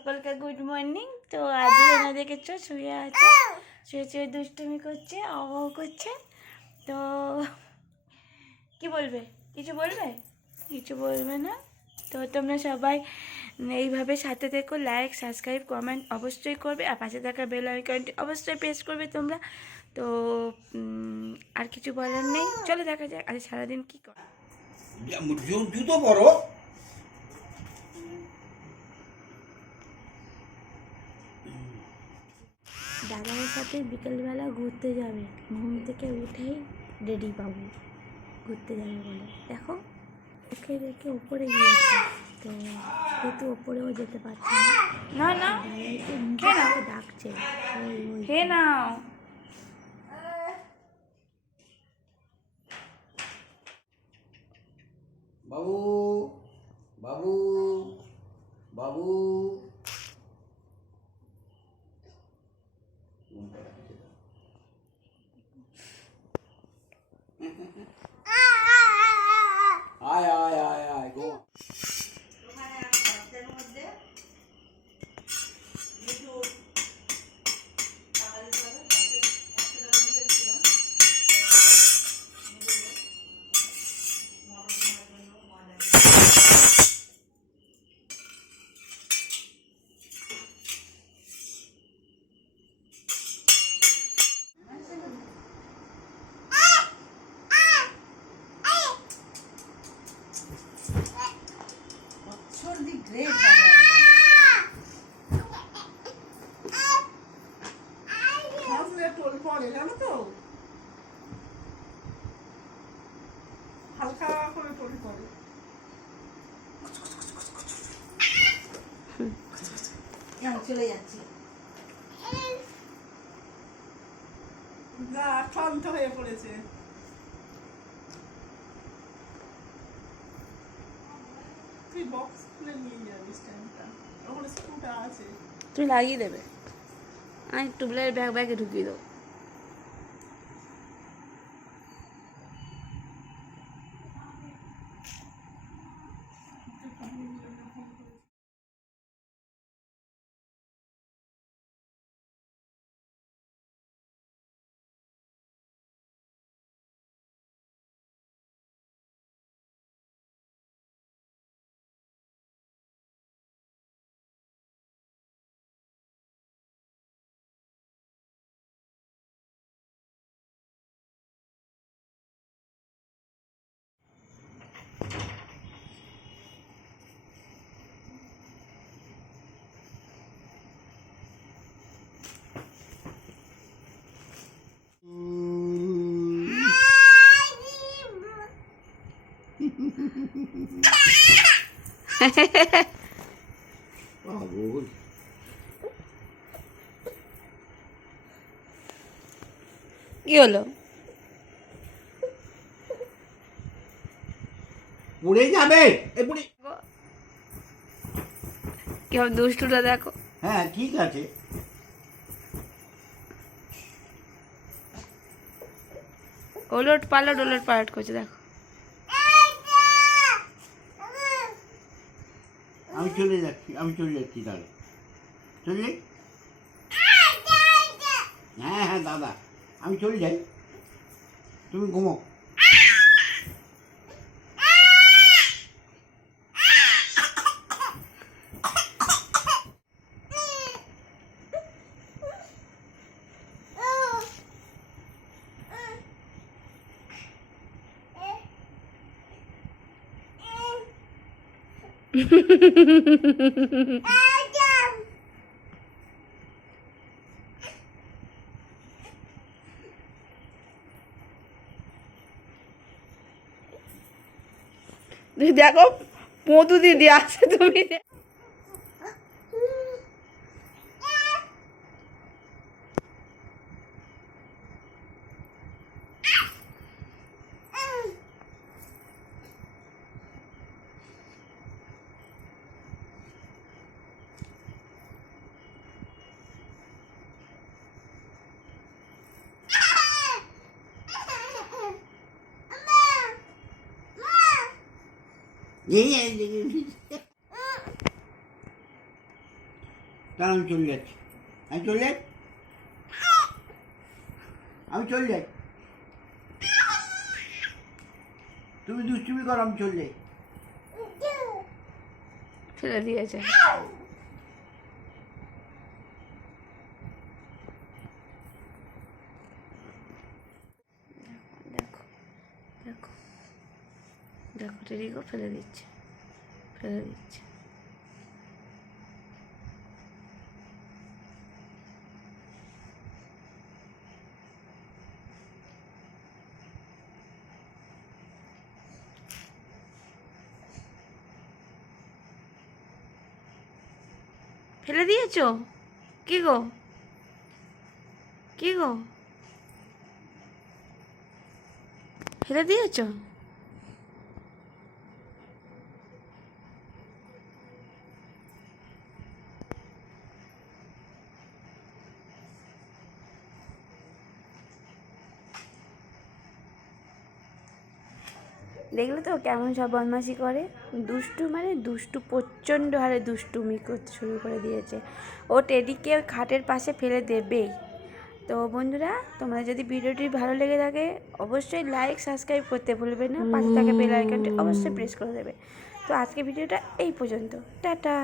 সকলকে good morning তো আজ এনে দেখেছ শুয়ে আছে, শুয়ে শুয়ে দুষ্টুমি করছে অবাও করছে। তো কি বলবে? কিছু বলবে? কিছু বলবে না? তো তোমরা সবাই এইভাবে সাথে থেকো লাইক সাবস্ক্রাইব কমেন্ট অবশ্যই করবে। আর পাশে থাকা বেল আইকনটি অবশ্যই প্রেস করবে তোমরা। তো আর কিছু বলার নেই। চলো দেখা যাক, আজ সারাদিন কী কর। জুতো দাদার সাথে বিকেলবেলা ঘুরতে যাবে। ঘুম থেকে উঠেই রেডি পাবো ঘুরতে যাবে বলে। দেখো ওকে রেখে উপরে গিয়েছে। তো যেহেতু ওপরেও যেতে পারছে না না ডাকছে। ওই নাও। বাবু বাবু বাবু। গ্রেট হাসলে জানো তো হালকা করে টোল পড়ে চলে যাচ্ছে। গা ঠন্ত হয়ে পড়েছে। বক্স খুলে নিয়ে যাবি স্ট্যান্ডটা ওখানে স্ক্রুটা আছে তুমি লাগিয়ে দেবে। আমি টুবলাইয়ের ব্যাগ ব্যাগে ঢুকিয়ে দেবো বাবু কি হলো? পড়ে যাবে। এ পড়ে কি দুষ্টুটা দেখো। হ্যাঁ ঠিক আছে। ওলট পালট ওলট পালট করছে দেখো আমি চলে যাচ্ছি, আমি চলে যাচ্ছি তাহলে চলে হ্যাঁ হ্যাঁ দাদা, আমি চলে যাই। তুমি ঘুমো। দেখো মধু দিদি আছে তুমি। আমি চলে যাচ্ছি। আমি চলে যাই আমি চলে যাই তুমি দুষ্টুমি করো, আমি চলে যাই ছেড়ে দিয়েছে দেখো দেখো দেখো টেরিকো ফেলে দিচ্ছে ফেলে দিচ্ছে ফেলে দিয়েছ কি গো কি গো ফেলে দিয়েছ দেখলে তো কেমন সব বদমাশি করে? দুষ্টু মানে দুষ্টু, প্রচণ্ড হারে দুষ্টুমি করতে শুরু করে দিয়েছে। ও টেডিকে খাটের পাশে ফেলে দেবেই। তো বন্ধুরা তোমরা যদি ভিডিওটি ভালো লেগে থাকে, অবশ্যই লাইক সাবস্ক্রাইব করতে ভুলবে না। পাশে থাকা বেল আইকনটি অবশ্যই প্রেস করে দেবে। তো আজকে ভিডিওটা এই পর্যন্ত। টাটা!